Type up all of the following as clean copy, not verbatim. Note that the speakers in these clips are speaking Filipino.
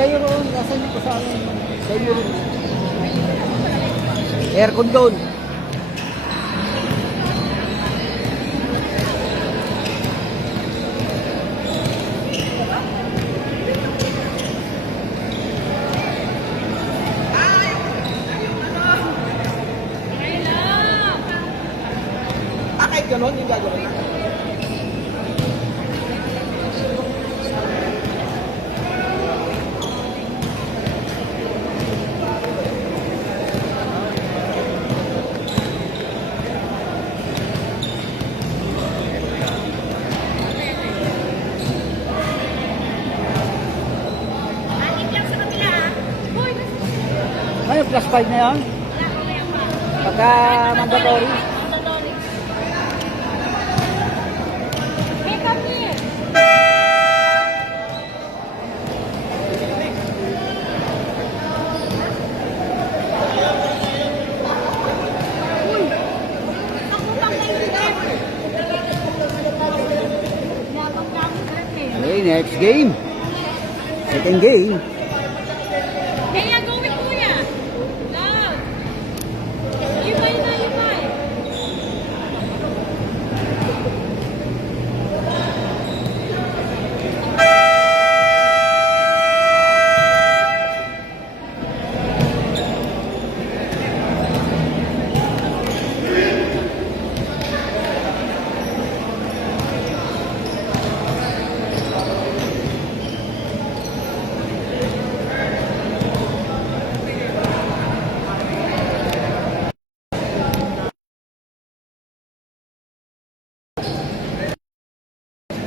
kayo roon. Nasaan yung kasama sa inyo roon? Aircon doon. Kahit gano'n, yung gagawin. Ano, plus 5 na yan? Pagka mandatory. Okay, next game. Second game. Kaya gawin kuya. Love. Limay na limay.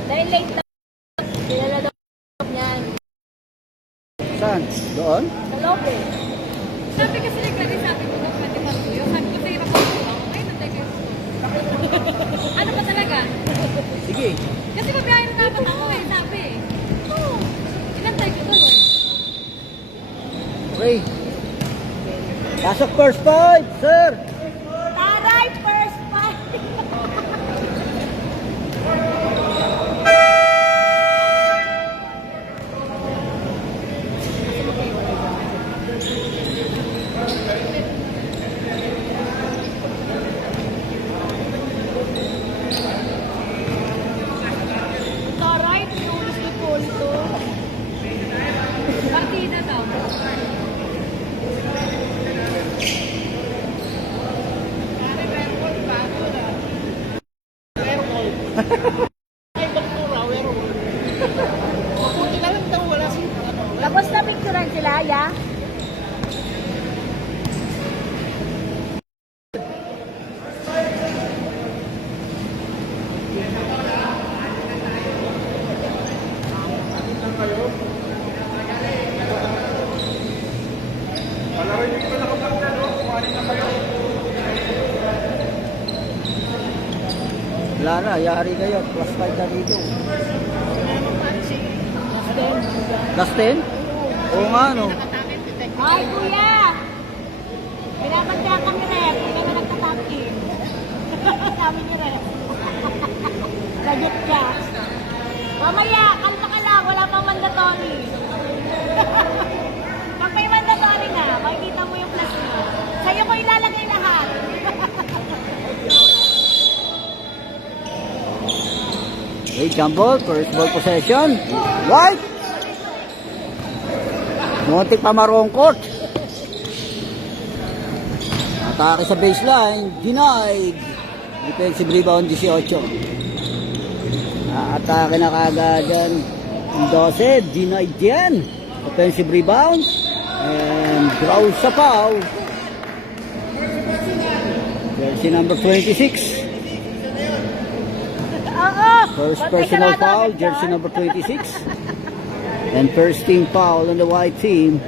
Dahil late na. Nilaladaw niyan. Saan? Doon? Sa loob eh. Sabi kasi naglalagay sabi ko na pwede matuyo. Sabi ko sa hirap ako. Ay, nantay kayo. Ano ba talaga? Sige. Kasi mabiyahin na dapat ako eh, sabi eh. Oo. Inantay ko tuloy. Okay. Pasok first five, sir. Taray, first fight! Taray, pinulis ni Polito. Partida daw. Tapos na picturean sila, ya? Wala na, yari kayo. Plus 5 na dito. Plus 10? Oo nga, no? Ay, kuya! Pinapantya kami rin. Hindi kami nagtatapin. Sabi niyo rin. Legit ka. Mamaya, kalma ka lang. Wala pang mandatory. Pag may mandatory na, makikita mo yung plus mo. Sa'yo ko ilalagay lahat. Okay, jump ball. First ball possession. Right! Muntik pa marongkot. Atake sa baseline. Denied. Defensive rebound 18. Atake na kagad dyan. 12. Denied yan. Offensive rebound. And draw sa foul. Jersey number 26. First personal foul. Jersey number 26. And first team foul on the white team.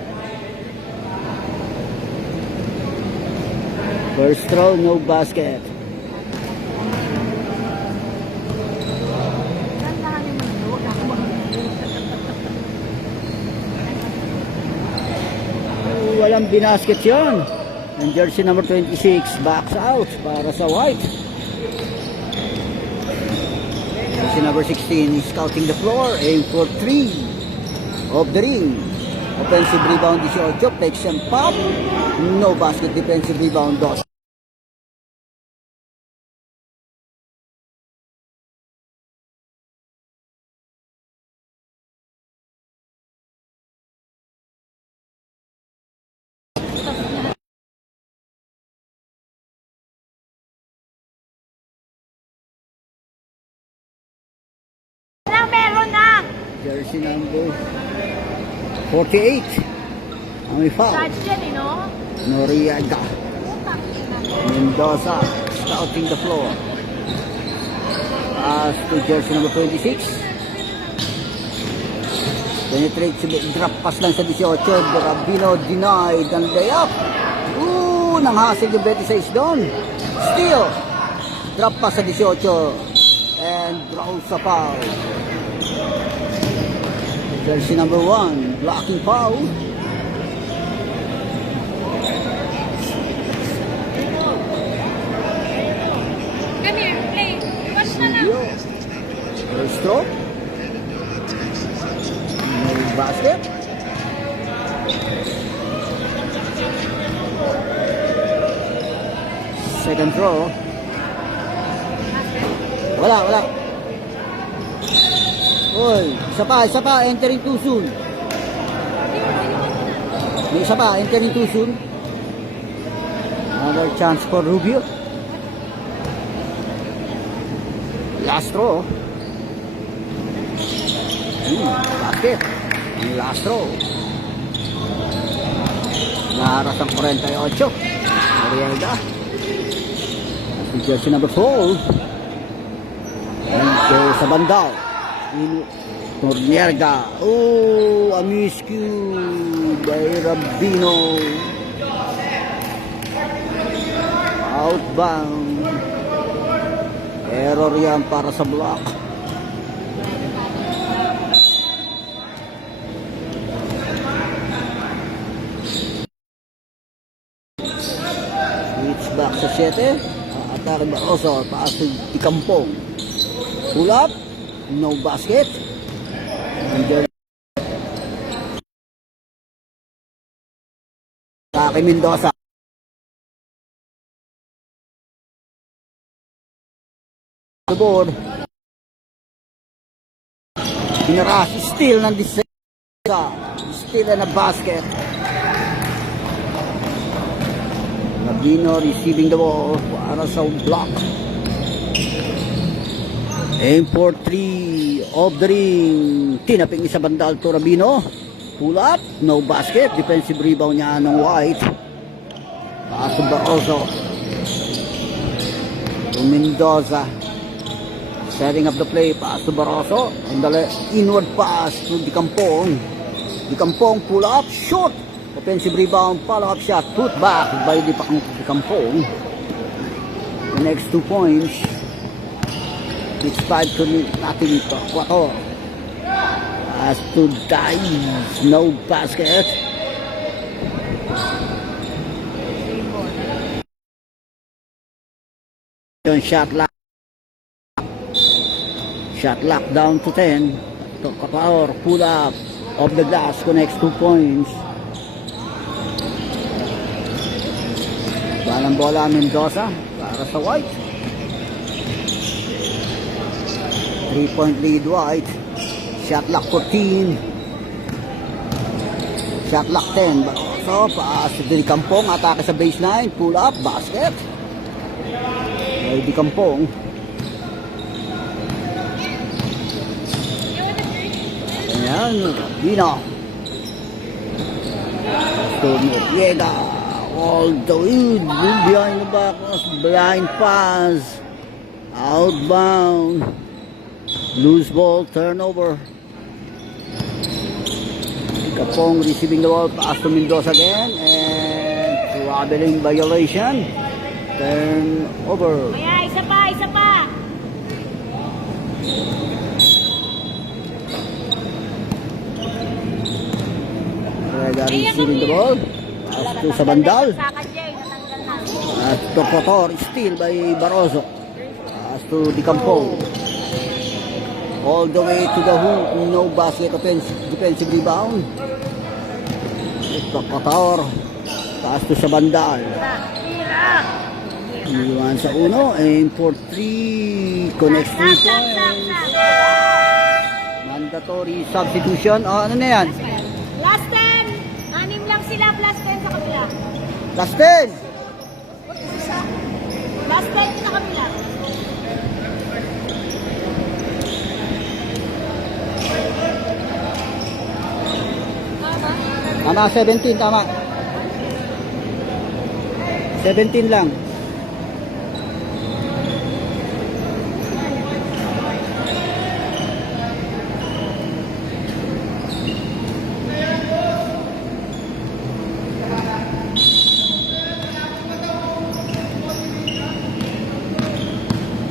First throw, no basket. Walang binasket yun. And jersey number 26 backs out para sa white. Jersey number 16 is scouting the floor. Aim for 3 of the ring. Offensive rebound 18. Flex and pop. No basket. Defensive rebound 2. Meron na! Jersey number 48. Ang may foul. Touch yan eh, no? Noriega. Mendoza scouting the floor. Pass to jersey number 26. Penetrate, drop pass lang sa 18. Rabino denied ang layup. Nanghasig yung 26 doon. Steal. Drop pass sa 18. And draw sa foul. Jersey number 1, blocking foul. Come here, play. Watch na lang. First throw. No basket. Second throw. Wala. Uy, isa pa, entering too soon. May isa pa, entering too soon. Another chance for Rubio. Last throw. Basket. Last throw. Naharas ang 48. Marielda. Jersey number 4. And sa bandal. Tornierga. A miscue by Rabino. Outbound. Error yan para sa block. Switch back sa 7. Atake ba? Also, paas to Ikampong. Pull up. No basket. Atake Mendoza. The board. Pinaras. Still ng Disesa. Still na basket. Rabino receiving the ball para sa block. Aim for 3 of the ring. Tinaping isa bandal to Rabino. Pull up. No basket. Defensive rebound niya ng White. Pass to Barroso. To Mendoza. Setting up the play. Pass to Barroso. And the inward pass to Dicampong. Dicampong pull up. Short. Offensive rebound. Follow up shot. Put back by Dicampong. The next 2 points. It's 5 to nothing. Quator. Pass to Dice. No basket. Shot lock. Shot lock down to 10. Quator. Pull up. Of the glass. Connects 2 points. Balang bola Mendoza. Para sa White. 3-point lead White. Shot lock 14. Shot lock 10. So, paas to Dicampong. Atake sa baseline. Pull up. Basket. Ay, Dicampong. Ayan. Rabino. To Noriega. All the way. Behind the back. Blind pass. Outbound. Loose ball, turnover. Kapong receiving the ball, pass to Mendoza again, and traveling violation. Turnover. Kaya, isa pa. Rega receiving the ball, pass to sa bandal. Pass to Quator, steal by Barroso. Pass to Dicampong. All the way to the hoop, no basket. Defensive rebound. Ito, Qatar. Taas to sa bandal. Tira. Iniwan sa uno. Aim for 3. Connects 3 points. Mandatory substitution. Ano na yan? Last 10. Anim lang sila, plus 10 sa kabila. Last 10. Last 10 sa kabila. Tama, 17. Tama. 17 lang.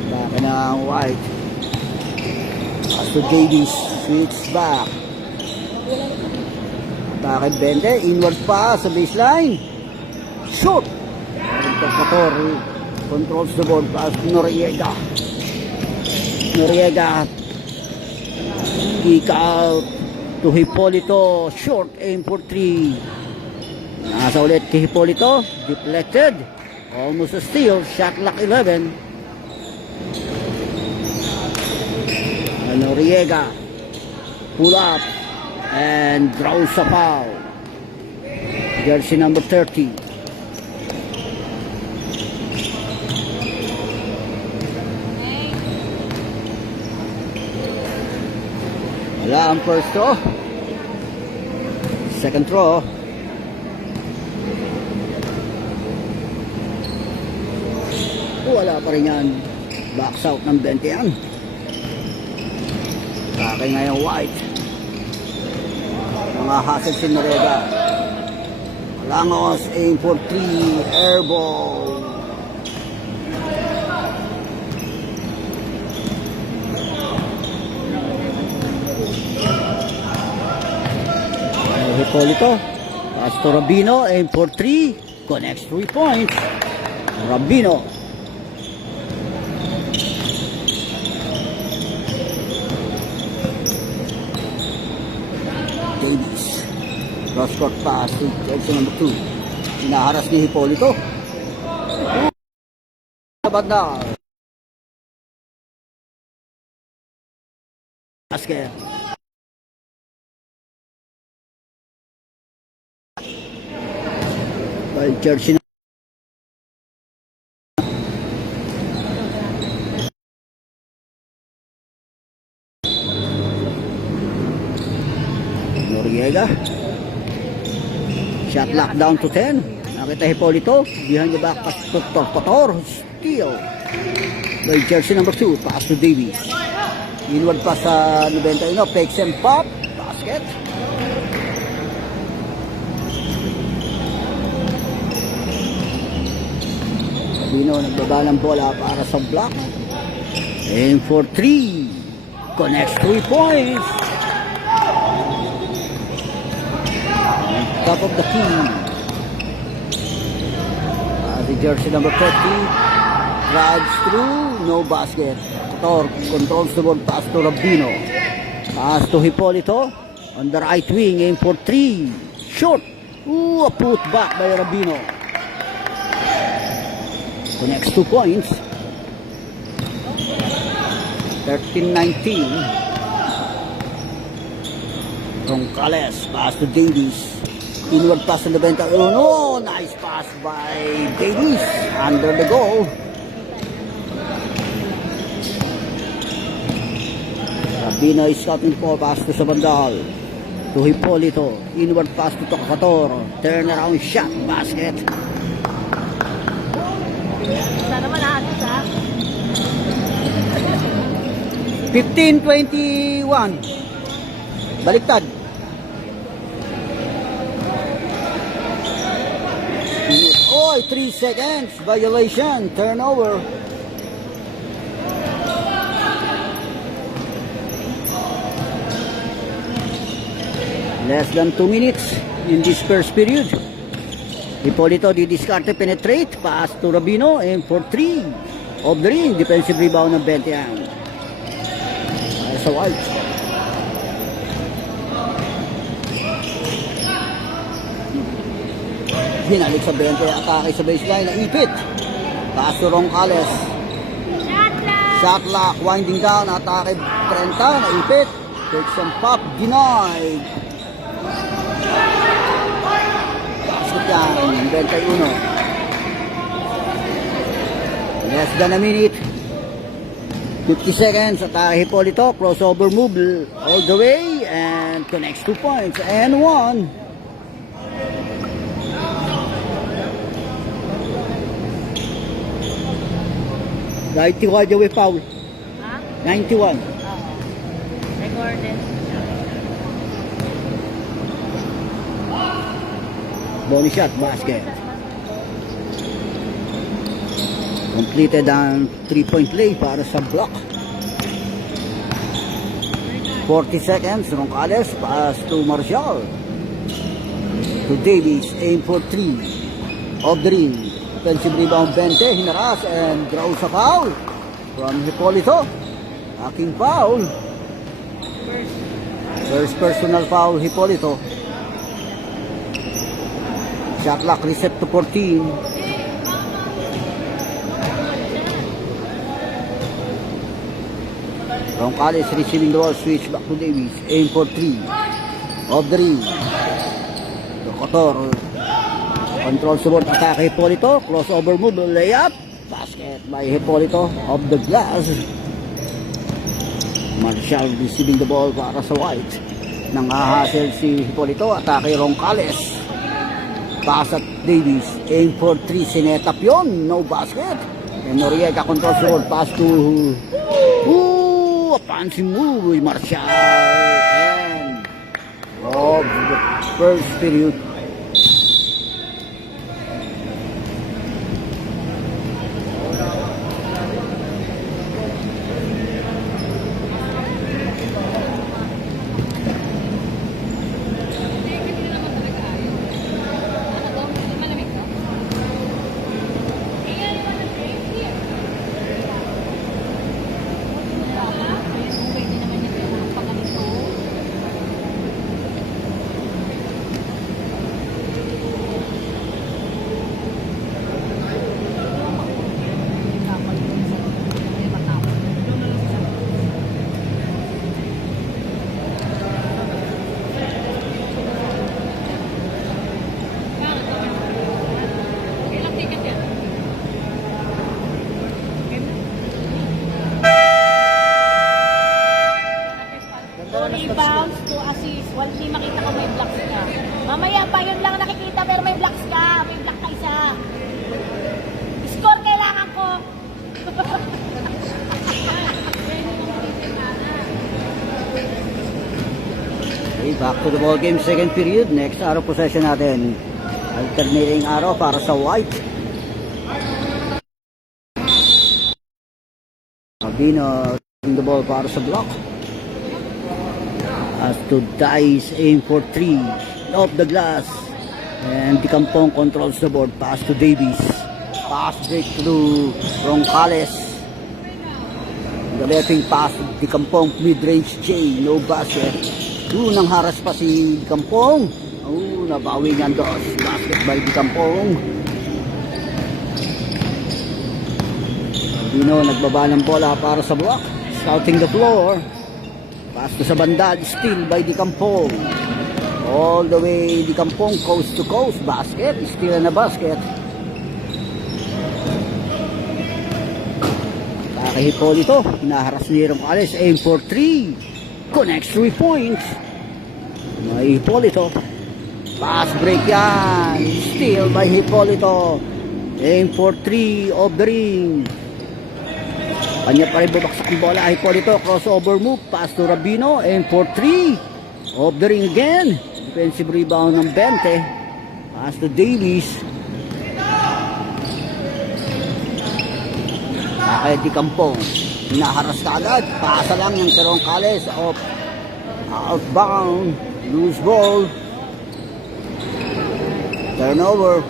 Baka na ang white. As to Davies, switch back. Bakit 20? Inward pa sa baseline. Shoot! Qatar controls the ball. Pass to Noriega. Noriega. Kick out to Hipolito. Short aim for 3. Nasa ulit kay Hipolito. Deflected. Almost a steal. Shot clock 11. Noriega. Pull up. And draws a foul. Jersey number 30. Wala ang first throw. Second throw. Wala pa rin yan. Backs out ng 20 yan. Bakit ngayon white. Mga hassle si Noriega. Langos, aim for 3, air ball. Hipolito. Pass to Rabino, aim for 3, connects 3 points. Rabino. Davies. Cross-court pass to jersey number 2. Hinaharas ni Hipolito. Banda. Basket. By jersey Noriega. Shot lock down to 10. Nakita Hipolito. Behind the back pass to Torpator. Steal. By jersey number 2. Pass to Davies. Inward pass sa 91. Fakes and pop. Basket. Rabino nagbabalang bola para sa block. Aim for 3. Connects 3 points. Top of the key. The jersey number 30 drives through, no basket. Qatar controls the ball, pass to Rabino. Pass to Hipolito on the right wing, aim for 3. Short. Ooh, a put back by Rabino. Connects 2 points. 13-19. Roncales, pass to Davies. Inward pass to the Benta. Oh no, nice pass by Davies. Under the goal. Rabino is cutting for pass to Sabandal. To Hipolito. Inward pass to Tocator. Turnaround shot. Basket. Sana malahat sa 15-21. Baliktad. Oh, 3 seconds. Violation. Turnover. Less than 2 minutes in this first period. Hipolito didiskarte, penetrate. Pass to Rabino. Aim for 3. Of the ring. Defensive rebound ng Bentian. Ay sa white. Binalik sa 20, atake sa baseline, naipit. Pass to Roncales. Shot clock, winding down, atake 30, naipit. Takes some pop, denied. Basket yan, 21. Less than a minute. 50 seconds, atake Hipolito, crossover move all the way, and connects 2 points, and 1. Right to wide away foul. Ha? 91. Oo. Recorded. Bonus shot, basket. Completed ang 3-point play para sa block. 40 seconds, Roncales, pass to Marshall. To Davies, aim for 3. Off the ring. Offensive rebound 20, hinaras and draws a foul from Hipolito. Aking foul. First personal foul, Hipolito. Shot clock reset to 14. Roncales receiving the ball, switch back to Davies. Aim for 3. Off the ring. Kotor. Control support attack Hipolito. Crossover move, layup. Basket by Hipolito. Off the glass. Marshall receiving the ball para sa White. Nang ahasel si Hipolito. Atake Roncales. Pass at Davies. Aim for 3. Sinetap yun. No basket. And Noriega control support. Pass to... a fancy move with Marshall. And... of the first period. Rebounds to assist. Well, hindi makita ko may blocks ka. Mamaya pa, yun lang nakikita pero may blocks ka. May block ka isa. Score kailangan ko. Okay, back to the ball game, second period. Next arrow possession natin. Alternating arrow para sa White. Albino in the ball para sa block. As to Dice, aim for 3. Off the glass. And Dicampong controls the board. Pass to Davies. Pass break to Roncales. Galeting pass to Dicampong. Mid-range J. No basket. Nang haras pa si Dicampong. Nabawi nga doon. Basket by Dicampong. Dino nagbaba ng bola para sa block. Scouting the floor. Pass to sa banda. Steal by Dicampong. All the way Dicampong coast to coast. Basket. Steal na basket. Kay Hipolito. Hinaharas ni Roncales. Aim for 3. Connects 3 points. May Hipolito. Pass break yan. Steal by Hipolito. Aim for 3 of the ring. Kanya pa rin bubaksak ang bola. Hipolito. Crossover move. Pass to Rabino. Aim for 3 of the ring again. Defensive rebound ng 20. Pass to Davies. Kaya Dicampong. Hinaharas ka agad. Pasa lang yung Roncales. Outbound. Loose ball. Turnover.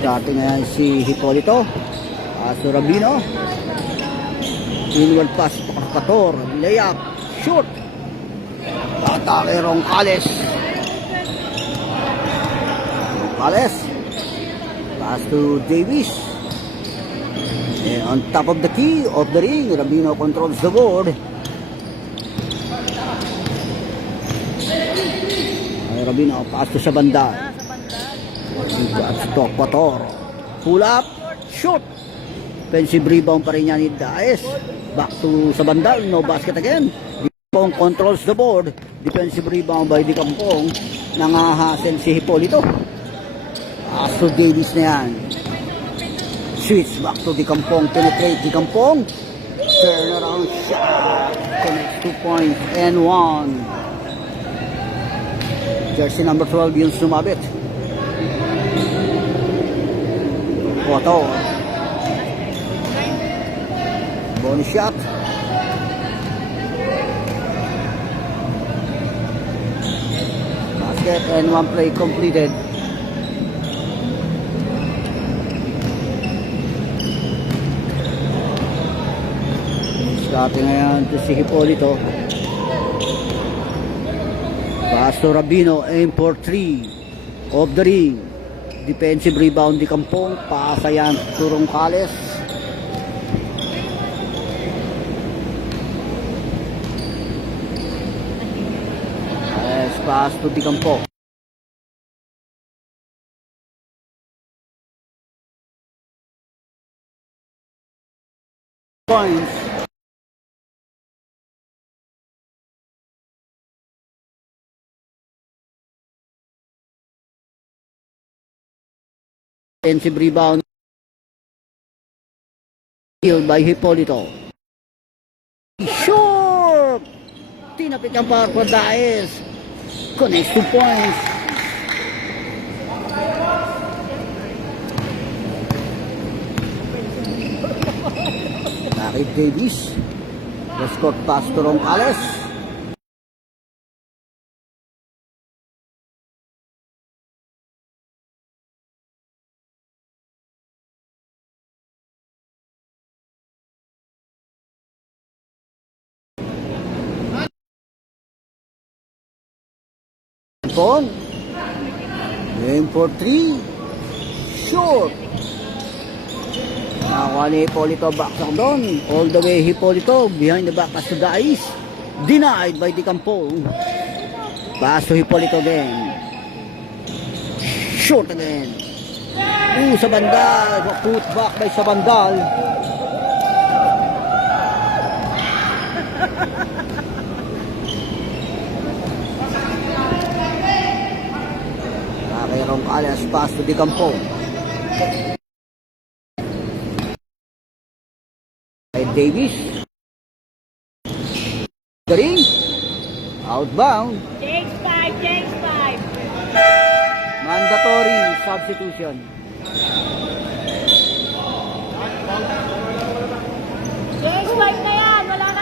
Starting na yan si Hipolito. Paso Rabino. Inward pass, Pator. Layup. Shoot. Atake Roncales. Roncales. Pass to Davis. And on top of the key of the ring, Rabino controls the board. Ay, Rabino, pass to sa banda. Stop, Pator. Pull up. Shoot. Defensive rebound pa rin yan ni Daes. Back to sa banda. No basket again. Kampong controls the board. Defensive rebound by Di Kampong. Nangahasen si Hipolito. Aso Davis na yan. Switch back to Di Kampong. Penetrate Di Kampong. Turn around shot. Connects 2 points and 1. Jersey number 12 yung sumabit. Pator. Bonus shot. Basket and 1 play completed. Starting ngayon to si Hipolito. Pass to Rabino, aim for 3 of the ring. Defensive rebound Di Kampong. Paasa yan to Roncales. Pass to Di Kampong. Points. Defensive rebound. Killed by Hipolito. Short! Tinapit ang power for Daes. Connects 2 points. Nakit Davis. The score pass to Roncales. Aim for 3. Short. Nakuha ni Hipolito back down. All the way Hipolito. Behind the back pass to Daes. Denied by Di Kampong. Pass to Hipolito again. Short again. Sa bandal. Put back by sa bandal. Roncales pass to Di Kampong. Davis. The ring. Outbound. James 5. Mandatory substitution. James 5 na yan. Wala na.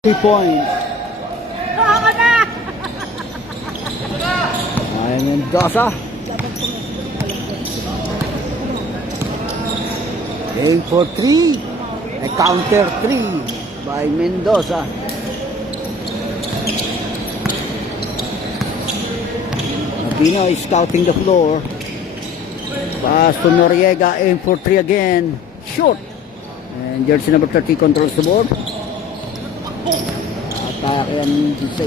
Three points. Ako na! Ayan Mendoza. Aim for 3. A counter 3 by Mendoza. Rabino is scouting the floor. Pass to Noriega. Aim for 3 again. Short. And jersey number 30 controls the board. Atake yan sa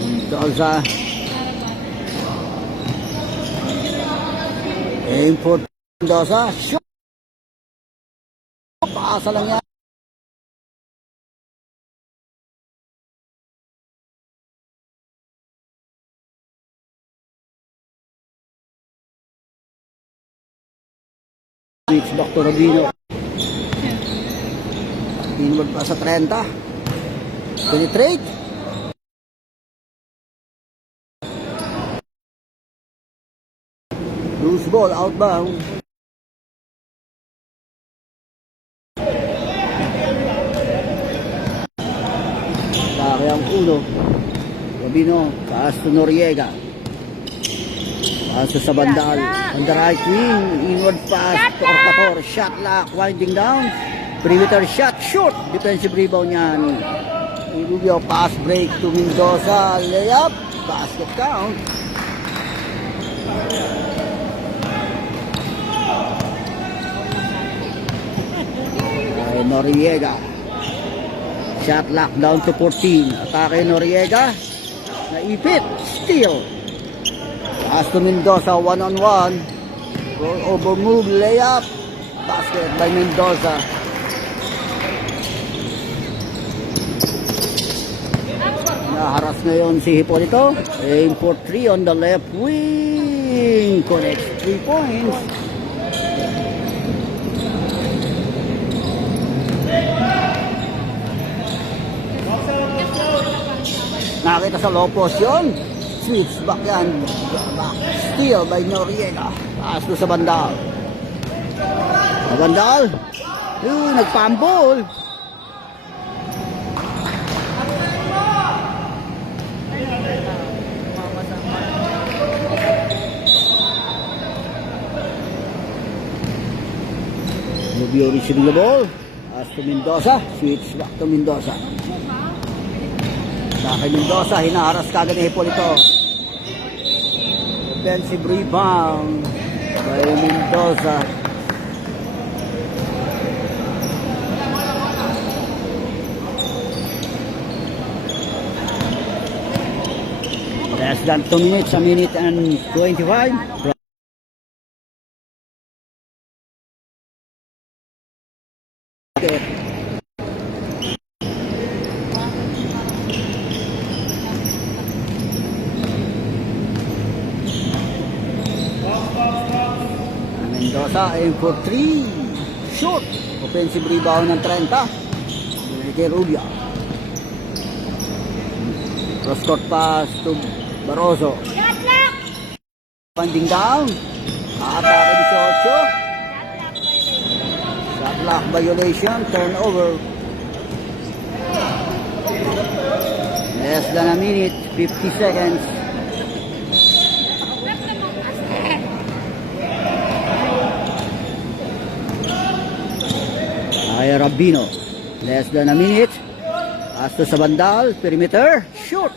Mendoza. Aim for Mendoza. Shoot! Paasa lang yan. Switch back to Rabino. Inward pa sa 30. Penetrate. Loose ball, outbound. Laki ang ulo. Robino, taas to Noriega. Paso sa bandal. On the right wing, inward pass. Torpator, shot lock, winding down. Perimeter shot, short. Defensive rebound yan. Rubio, pass break to Mendoza. Layup, basket count. Noriega. Shot lock down to 14. Atake Noriega. Naipit. Steal. Pass to Mendoza. One-on-one. Roll over move. Layup. Basket by Mendoza. Naharas ngayon si Hipolito. Aim for 3 on the left wing. Connects 3 points. Nakita sa low post yun. Switch back yan. Back. Steal by Noriega. Pass to sa bandal. Sa bandal. Nagpambol. Rubio receiving the ball. Pass to Mendoza. Switch back to Mendoza. Kay Mendoza, hinaharas kagad ni Hipolito. Offensive rebound by Mendoza. Less than 2 minutes, a minute and 25. Okay. Mendoza aim for 3. Short. Offensive rebound ng 30. Kay Rubio. Cross court pass to Barroso. Funding down. Atake 18. Shot lock violation. Turnover. Less than a minute. 50 seconds. Ay Rabino. Less than a minute. Pasto sa bandal. Perimeter. Shoot.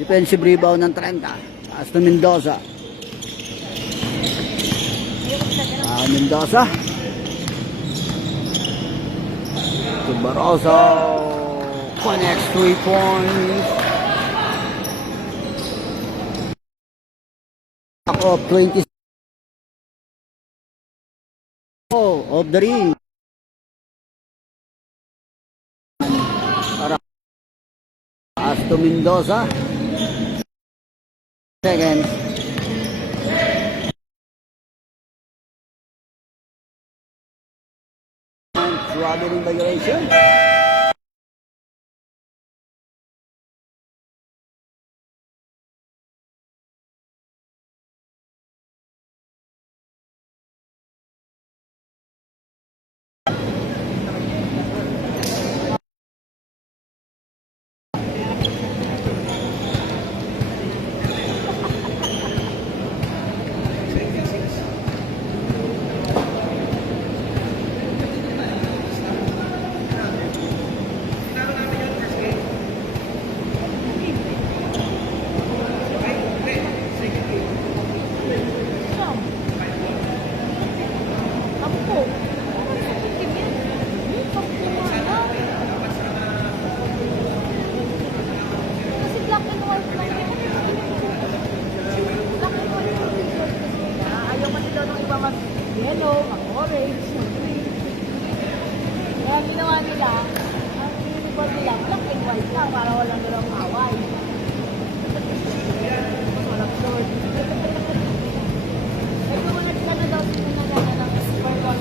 Defensive rebound ng 30. Pasto Mendoza. Mendoza. To Barroso. Connects 3 points. Of 20. Of the ring. To Mendoza. Second. Traveling violation. Yellow, orange, green. Kaya ginawa nila, ang uniform nila, black and white lang para walang dalawang away. Walang short. Ay, kumunod sila na daw sila na gana ng super long.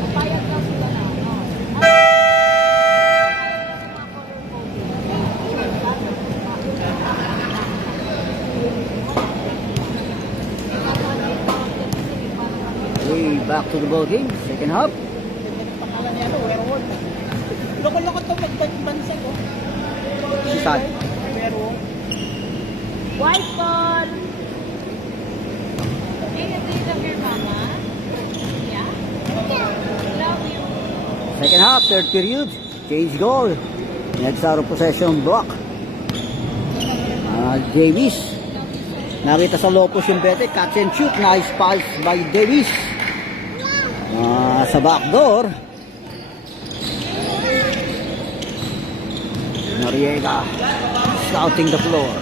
Napayag daw sila na. to the ball game. Second half. Pangalan niya, werewolf. Loko-loko to magbansa ko. Si Sad. Werewolf. White ball. Hey, do you love your mama? Yeah? Love you. Second half, third period. Change goal. Next out of possession block. Davis. Nakita sa Lopos yung bete. Catch and shoot. Nice pass by Davis. Sa backdoor. Noriega. Scouting the floor.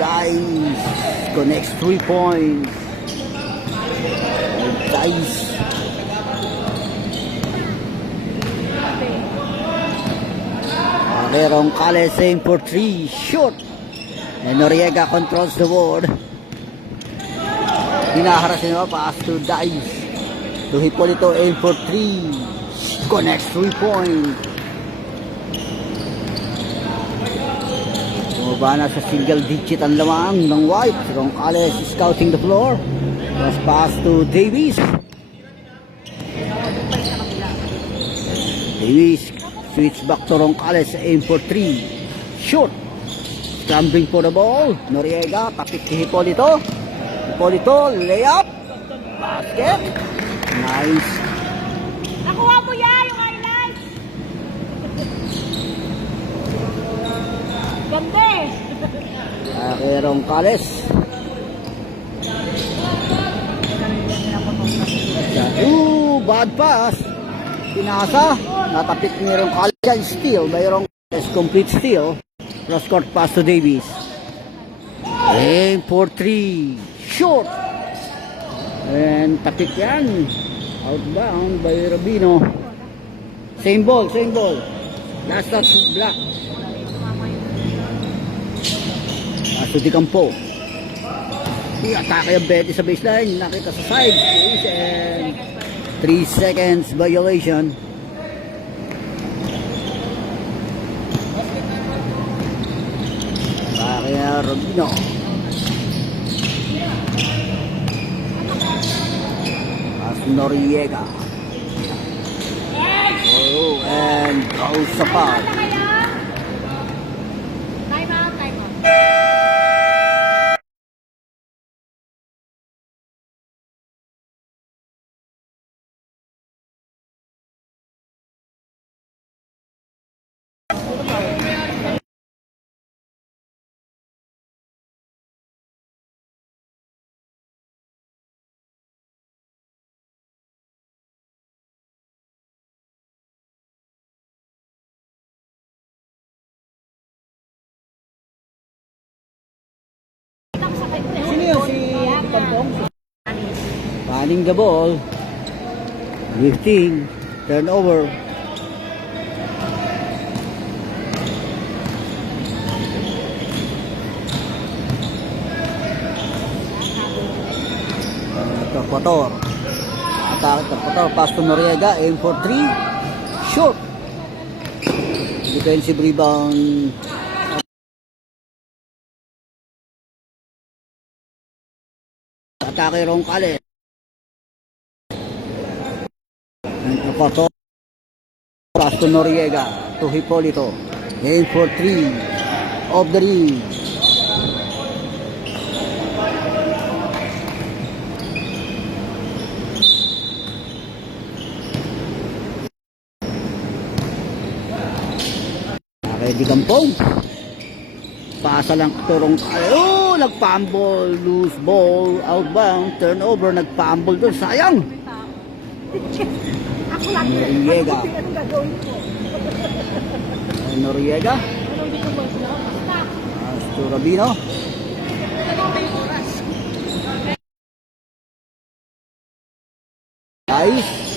Dice. Connects 3 points. Dice. Merong Kale same for 3. Shoot. And Noriega controls the board. Hinaharas niya. Pass to Dice. To Hipolito, aim for 3. Connects 3 points. Bumaba na sa single digit ang lamang ng White. Roncales is scouting the floor. Cross pass to Davis. Davis switch back to Roncales. Aim for 3. Shoot. Scrambling for the ball. Noriega tapit kay Hipolito. Hipolito layup. Basket. Nice. Nakuha mo yan, yung highlights. Ganda eh. Kay Roncales. Bad pass. Pinasa. Natapit ni Roncales. Steal. By Roncales. Complete steal. Cross court pass to Davis. Aim for 3. Short. And tapit yan. Outbound by Rabino. Same ball. Last touch block. Pass to Dicampo. I-atake ang Betty sa baseline. Nakita sa side. And 3 seconds violation. Kaya Rabino. As Noriega. Oh, and draws sa foul. Time out. Sino yun? Si Pampong? Running the ball. Lifting. Turnover. Terpotor. Atake Terpotor. Pass to Noriega. Aim for 3. Short. Defensive rebound. Atake Roncales. Terpotor. Pass to Noriega. To Hipolito. Aim for 3. Off the rim. Di Kampong. Pasa lang turong. Oh, nagpambol. Loose ball. Outbound. Turnover. Nagpambol doon. Sayang. Ako lang. Noriega. Ano gagawin ko? Noriega. Ano hindi ko boss na? Basta. To Rabino. Ano ba yung oras? Nice.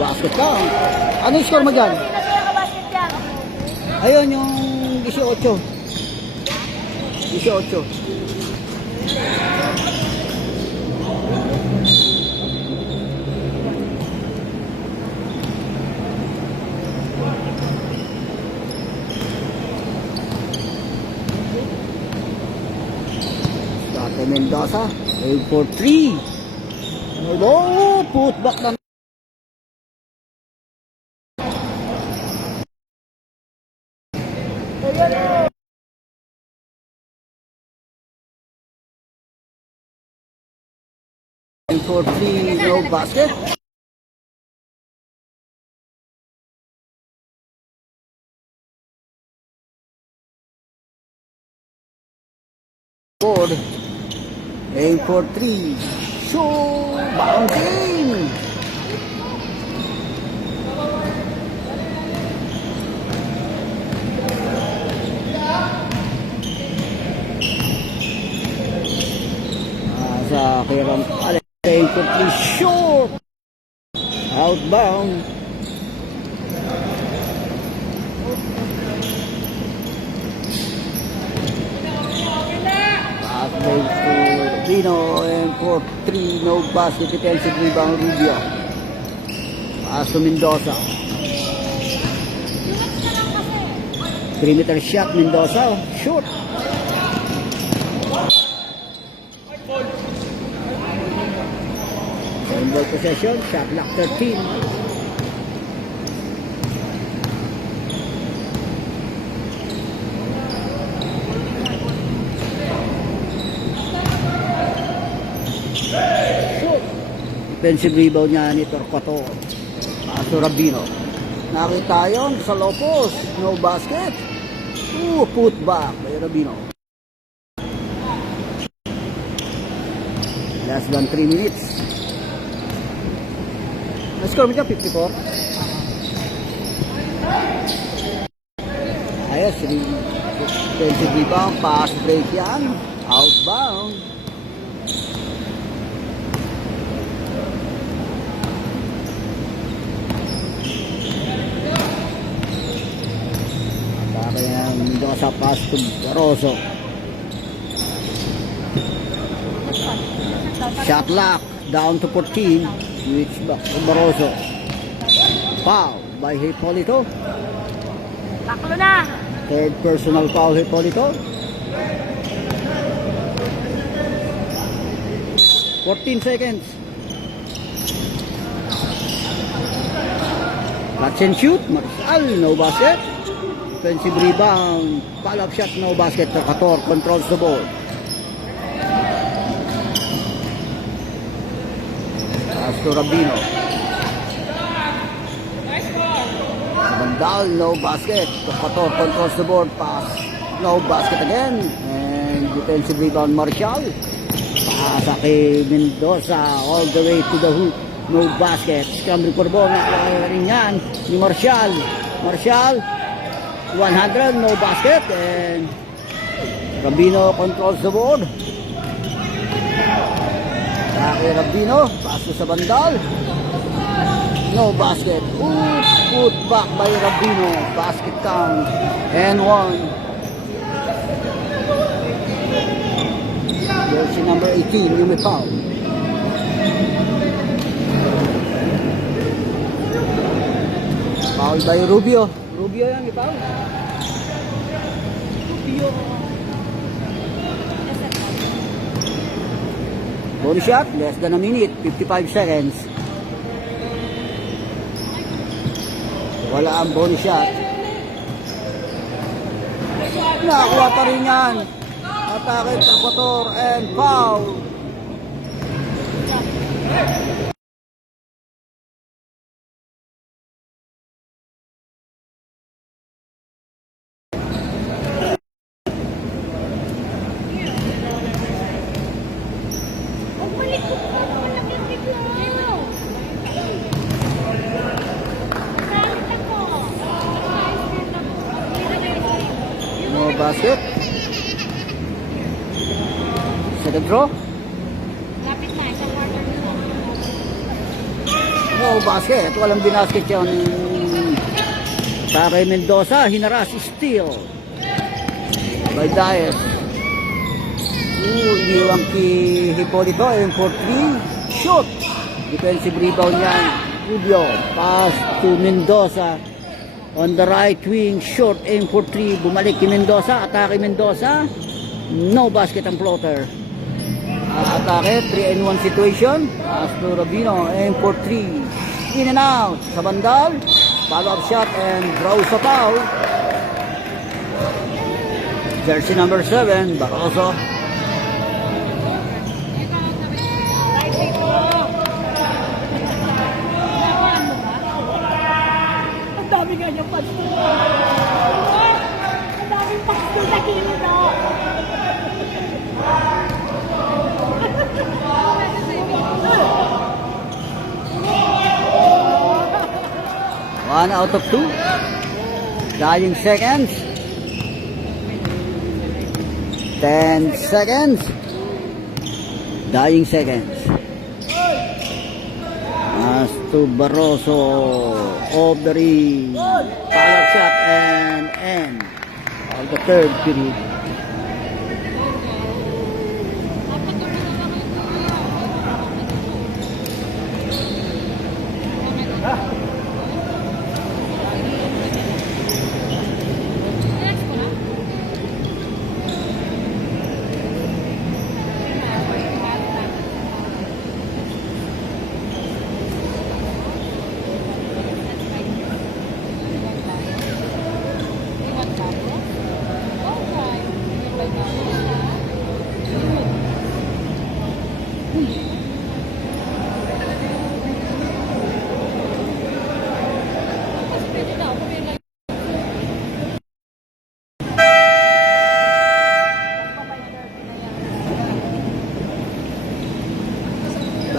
Basket lang. Ano yung score mo dyan? Sino sa'yo kabasket yan? Ayun, yung 18. 18. Dante Mendoza, aim for 3. Oh, put back na. Aim for 3, no basket. Board. Aim for 3. Show! Bouncing! Sa Kiram Alex. Aim for 3. Short! Outbound. Pass to Dino and for 3, no basket, defensive rebound Rubio. Pass to Mendoza. Perimeter shot Mendoza, shoot. Ball possession, shot clock 13. Defensive rebound niya ni Torquato. Paso Rabino. Nakita yun sa Lopos. No basket. Put back by Rabino. Less than 3 minutes. Na-score mo siya 54. Ayos. Defensive rebound. Pass break yan. Outbound. Kaya Mendoza pass to Barroso. Shot lock down to 14. Switch back to Barroso. Foul by Hipolito. Taklo na. Third personal foul Hipolito. 14 seconds. Catch and shoot. Marisal, no basket. Defensive rebound. Follow-up shot, no basket. Torquato controls the ball. Pass to Rabino. Bandal, no basket. Torquato controls the board. Pass, no basket again. And defensive rebound, Marshall. Pass kay Mendoza all the way to the hoop. No basket. Scramble for the ball. Nakarin yan ni Marshall. Marshall. 100, no basket, and Rabino controls the board. Kaya Rabino, pass sa bandal. No basket. Put back by Rabino. Basket count. And 1. Jersey number 18, yung may foul. Foul by Rubio. Rubio yan, di ba? Rubio. Bonus shot, less than a minute, 55 seconds. Wala ang bonus shot. Nakakuha pa rin yan. Atake, Torquato, and foul. No basket. Second throw. Lapit na, isang quarter na. No basket. Walang binasket yun. Sa kay Mendoza, hinaras steal by Dias. Iniwang kay Hipolito. Aim for 3. Shoot. Defensive rebound yan. Rubio. Pass to Mendoza. On the right wing. Short. Aim for 3. Bumalik kay Mendoza. Atake Mendoza. No basket ang floater. Atake. 3-and-1 situation. Pass to Rabino. Aim for 3. In and out. Sa bandal. Follow-up shot and draw sa foul. Jersey number 7. Barroso. Ang dami nga yung pasto. Ang daming pasto na kilid ako. One out of 2. Dying seconds. 10 seconds. Dying seconds. As to Barroso. Off the ring. Follow-up shot and end of the third period.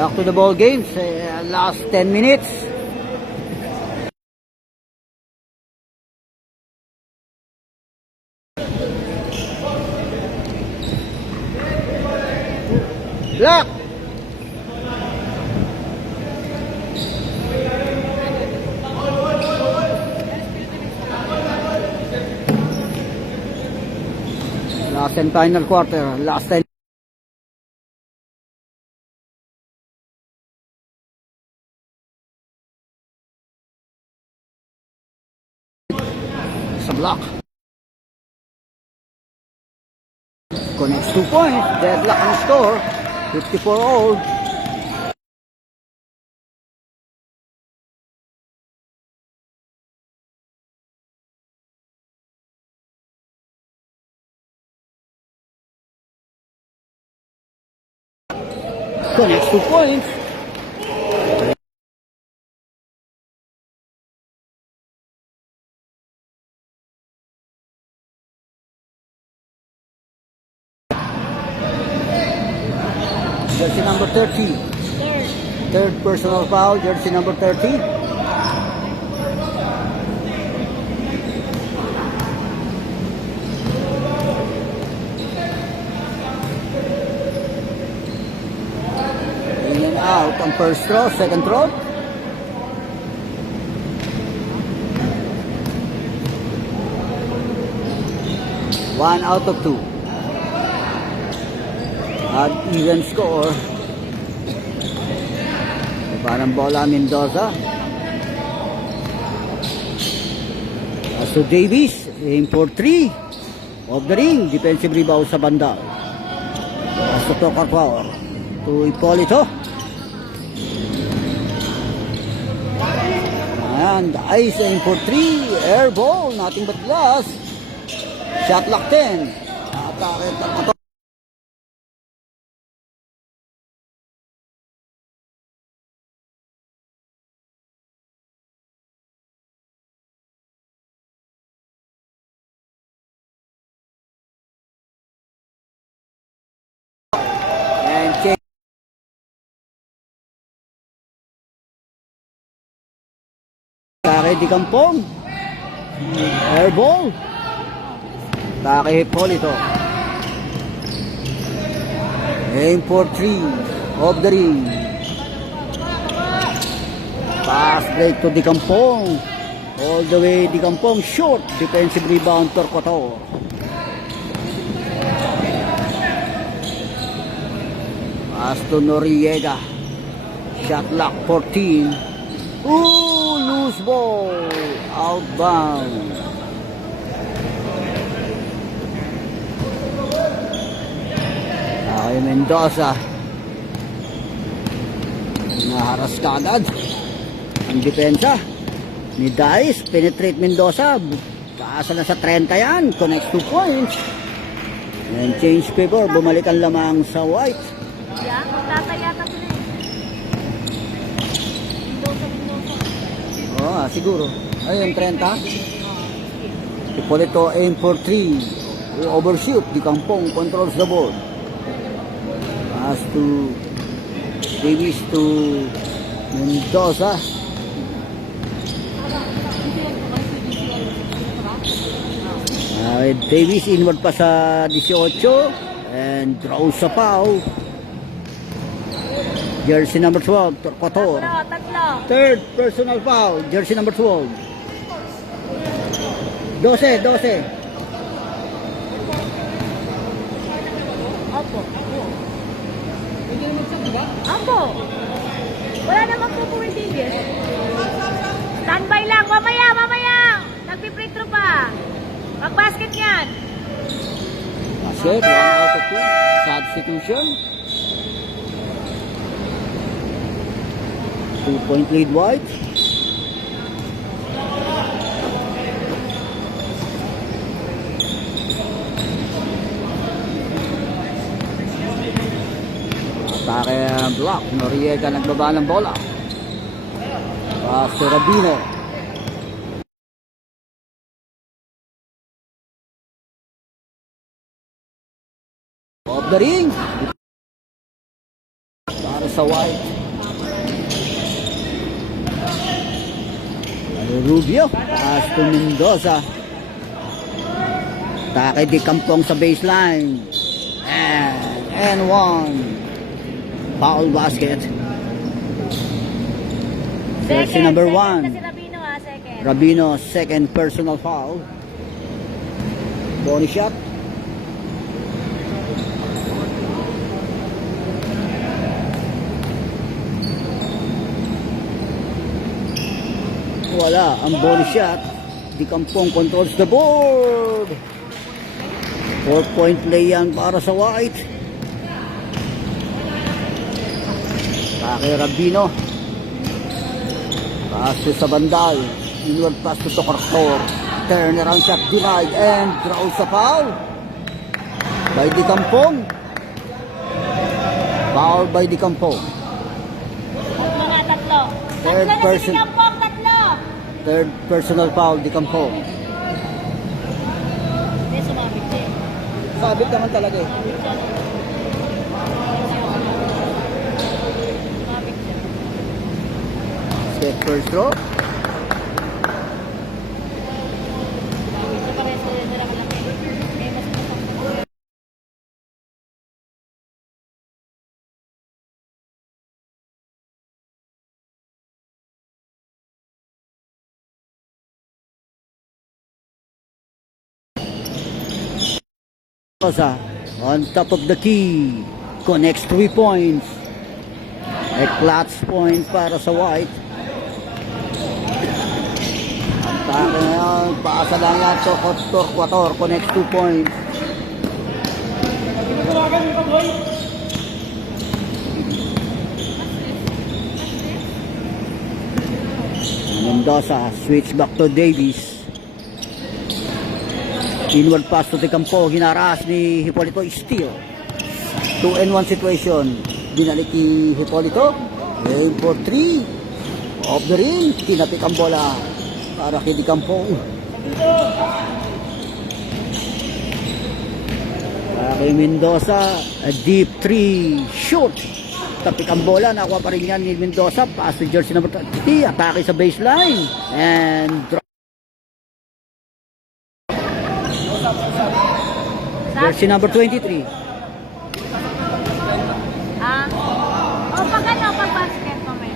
Back to the ball game. Last 10 minutes. Black. Last and final quarter. Last 10. Sa block. Connects 2 points. Deadlock ang score. 54 all. Connects 2 points. Jersey number 30. Third personal foul, jersey number 30. In and out on first throw, second throw. One out of 2. At even score. Parang bola Mendoza. So Davis, aim for 3. Off the ring, defensive rebound sa banda. So Tokar Power to Hipolito. And Ice aim for 3. Air ball, nothing but glass. Shot locked in. Atake. And check. Atake di Kampong. Air ball. Atake Hipolito. Aim for 3. Off the ring. Pass break to Di Kampong. All the way Di Kampong. Short. Defensive rebound Torquator. Pass to Noriega. Shot clock 14. Ooh, loose ball. Outbound. Mendoza. Naharas ka agad ang depensa ni Dice. Penetrate Mendoza. Kaasa na sa 30 yan. Connects 2 points. And change favor. Bumalik ang lamang sa white. Yeah, magtatayata sila eh. Oo, siguro. Ayun, 30. Hipolito aim for 3. Overshoot. Di Kampong controls the board. Pass to Davis to Mendoza. Davis inward pa sa 18 and draws sa foul. Jersey number 12, Torquator. Tatlo. Third personal foul, jersey number 12. 12. Opo. Opo. Wala namang po pumitigil. Standby lang. Mamaya. Nagpi-free throw pa. Mag-basket yan. Basket, 1 out of 2. Substitution. 2-point lead white. Atake block. Noriega nagbaba ng bola. Pass to Rabino. Off the ring. Para sa white. Rubio. Pass to Mendoza. Atake di Kampong sa baseline. And one. Foul basket. Jersey number 1. Si Rabino second. Rabino, second personal foul. Bonus shot. Wala ang bonus shot. Di Kampong controls the board. 4-point play yan para sa white. Kake Rabino. Pass to sa bandal. Inward pass to Torquator. Turn around shot, divide and draw sa foul. By Di Kampong. Foul by Di Kampong. Mga tatlo. Third Tatlo na person. si Kampong, tatlo. Third personal foul, Di Kampong. Hindi, sumabit siya. Sabit naman talaga eh. Sumabit siya. Sumabit siya. Set first throw. Sumabit siya pa rin sa nila malaki. Kaya mas masakit. Mendoza on top of the key. Connects 3 points. A clutch point para sa white. Ang taka na yan. Paasa lang yan. Torquator connects 2 points. Mendoza switch back to Davis. Inward pass to Di Campo, hinaras ni Hipolito, steal. 2-and-1 situation. Binalik ni Hipolito. Aim for 3. Off the ring. Tinapik ang bola para kay Di Campo. Para kay Mendoza, a deep 3. Shoot. Tapik ang bola. Nakuha pa rin yan ni Mendoza. Pass to jersey number 30. Atake sa baseline. And drop. Jersey number 23. Ah? O, pag ano, pag basket mo, men.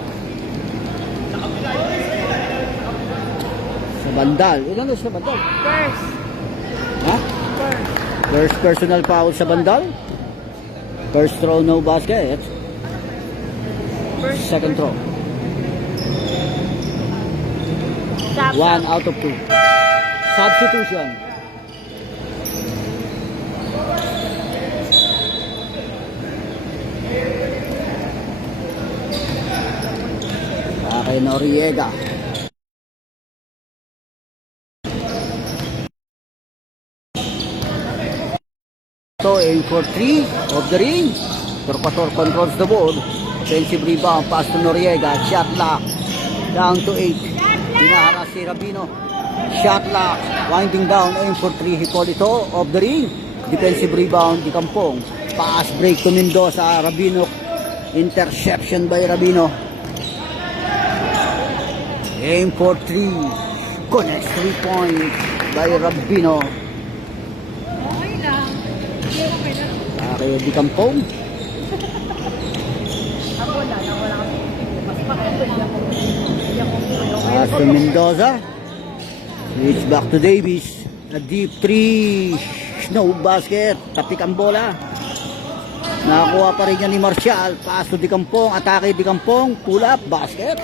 Sa bandal. Ilan na sa bandal? First. Ha? First. First personal foul sa bandal. First throw, no basket. Second throw. Stop. 1 out of 2. Substitution. Kay Noriega. So, aim for 3 of the ring. Torpator controls the board. Offensive rebound, pass to Noriega. Shot lock. Down to 8. Hinaharas si Rabino. Shot lock. Winding down, aim for 3. Hipolito of the ring. Defensive rebound, Di Kampong. Pass break to Mendoza. Rabino. Interception by Rabino. Aim for 3. Connects 3 points by Rabino. Okay lang. Hindi ako pwede. Kay Di Kampong. Ako wala kami. Mas pakipwede ako. Hindi ako pwede. Pass to Mendoza. Reach back to Davis. A deep 3. No basket. Tapik ang bola. Nakakuha pa rin yan ni Marcial. Pass to Di Kampong. Atake Di Kampong. Pull up. Basket.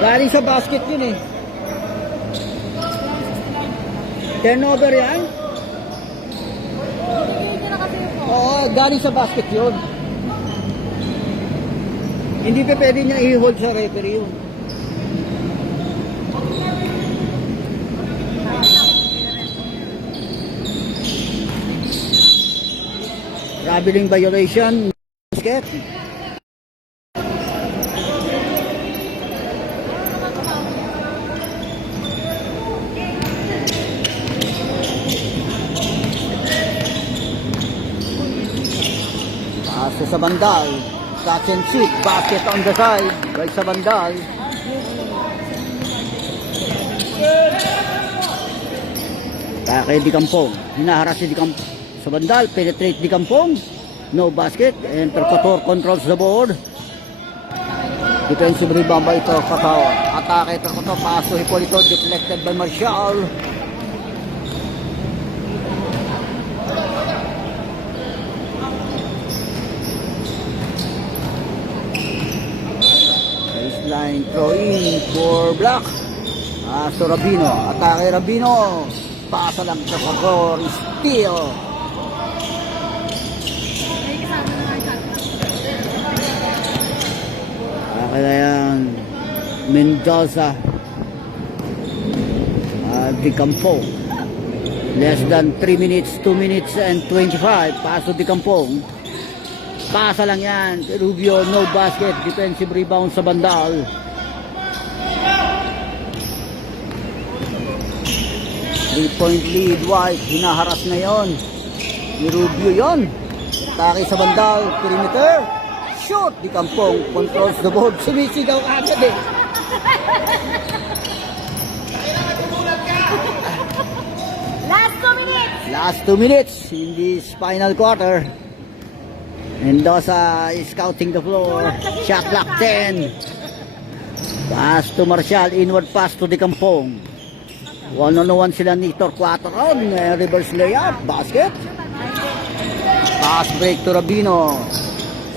Galing sa basket yun eh. Turnover yan? Hindi na kasi po. Oo, galing sa basket yun. Hindi pa pwede niya i-hold sa referee yun. Traveling violation. Basket. Paso sa bandal. Catch and shoot. Basket on the side. Right sa bandal. Kaya Di Kampong. Hinaharas si Di Kampong sa bandal. Penetrate Di Kampong. No basket. And Torpator controls the board. Defensive rebound by Torpator. Atake Torpator. Paso Hipolito. Deflected by Marcial. Baseline throw in for block. Paso Rabino. Atake Rabino. Pasa lang Torpator. Steal. Kaya yan, Mendoza, Di Kampong. Less than 3 minutes, 2 minutes and 25. Paso Di Kampong. Pasa lang yan. Rubio, no basket. Defensive rebound sa bandal. Three-point lead, White. Hinaharas na yon. Ni Rubio yon. Atake sa bandal. Perimeter. Shoot! Di Kampong controls the board. Sumisigaw agad eh. Last 2 minutes. Last 2 minutes in this final quarter. Mendoza is scouting the floor. Shot clock 10. Pass to Marcial. Inward pass to Di Kampong. One-on-one sila ni Torquato. Reverse layup. Basket. Pass break to Rabino.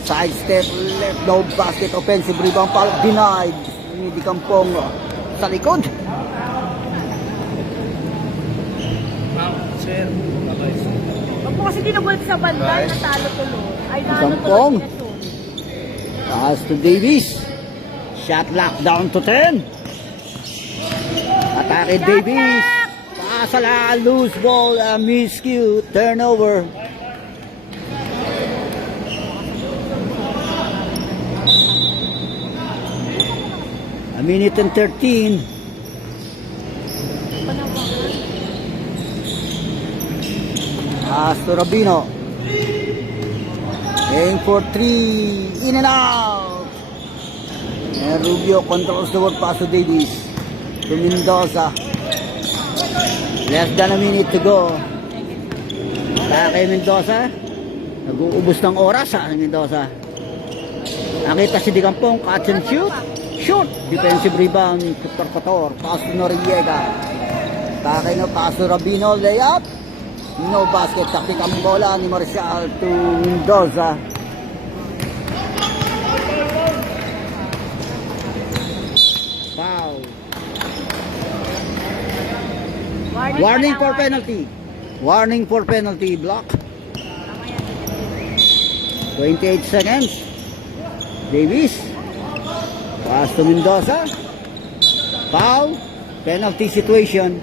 Side step left, no basket, offensive rebound, foul denied. Ni Di Kampong sa likod. Huwag mo kasi dinugulit sa bandal, natalo tuloy. Ay, Kampong. tuloy na Pass to Davis. Shot lock down to 10. Atake Davis. Pasala, loose ball, miscue, turnover. A minute and 13. Pass to Rabino. Aim for 3. In and out. And Rubio controls the ball. Pass to Davis. To Mendoza. Less than a minute to go. Kaya kay Mendoza. Nag-uubos ng oras ha, Mendoza. Nakita si Dicampong, catch and shoot. Shoot! Defensive rebound, Victor Pator. Pass to Noriega. Takay na pass to Rabino, layup. No basket, taktik ang bola ni Marcial to Mendoza. Foul. Warning for penalty. Warning for penalty block. 28 seconds. Davis. Pass to Mendoza. Foul. Penalty situation.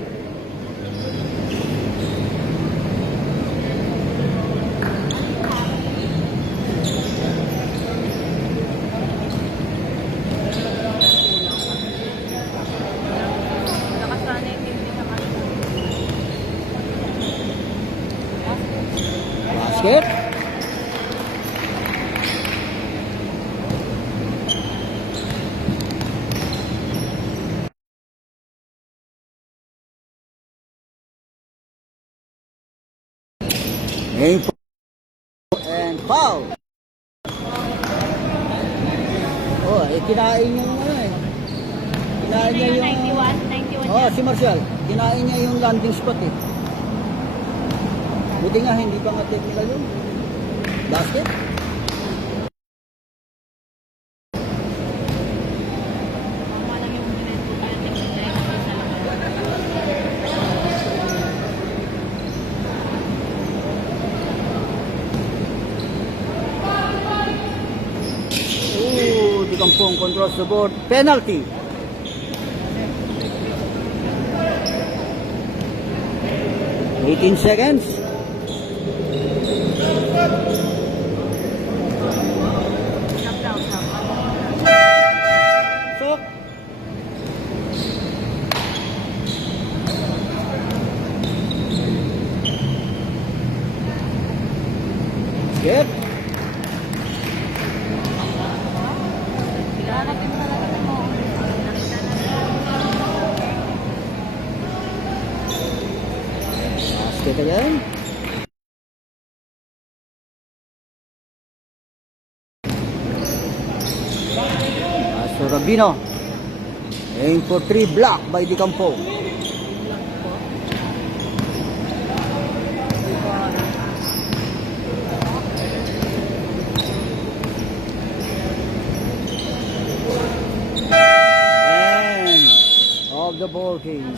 Basket. Aim for and foul. Oh, kinain yung ano eh. Kinain niya yung 91 oh, si Marcial. Kinain niya yung landing spot eh. Buti nga hindi pa nga technical yun. Basket. Ooh, Dicampong controls the board. Penalty. Eighteen seconds. So, good. Basket again. So Rabino. Aim for 3, block by Dicampong. And of the ball game.